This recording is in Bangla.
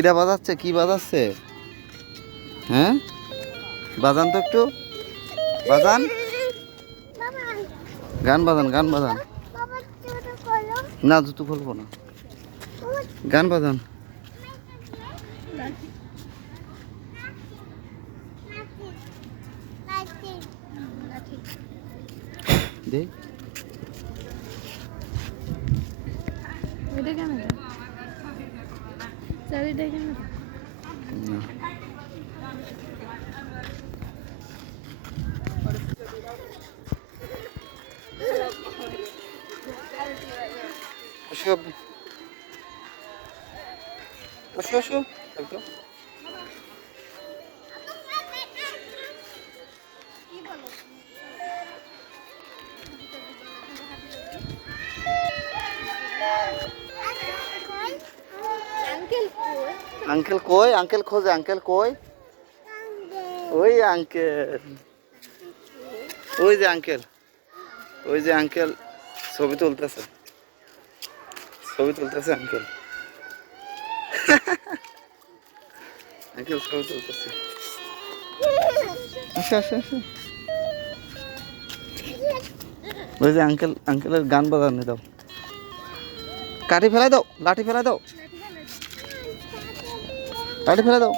কিরা বাজাচ্ছে? কি বাজাচ্ছে? হ্যাঁ, বাজান তো একটু, বাজান, গান বাজান, গান বাজান। না, জুতো খুলবো না, গান বাজান। দে না। আসো আসো আসো একদম। আঙ্কেল কই? আঙ্কেল খোঁজে, আঙ্কেল কই? ওই আঙ্কেল, ওই যে আঙ্কেল, ওই যে আঙ্কেল ছবি তুলতেছে, ছবি তুলতেছে আঙ্কেল। আঙ্কেল ছবি তুলতেছে। আসো আসো আসো। ওই যে আঙ্কেল, আঙ্কেলের গান বাজানো দাও, কাঠি ফেলাই দাও, লাঠি ফেলাই দাও, লাঠি ফেলাই দাও।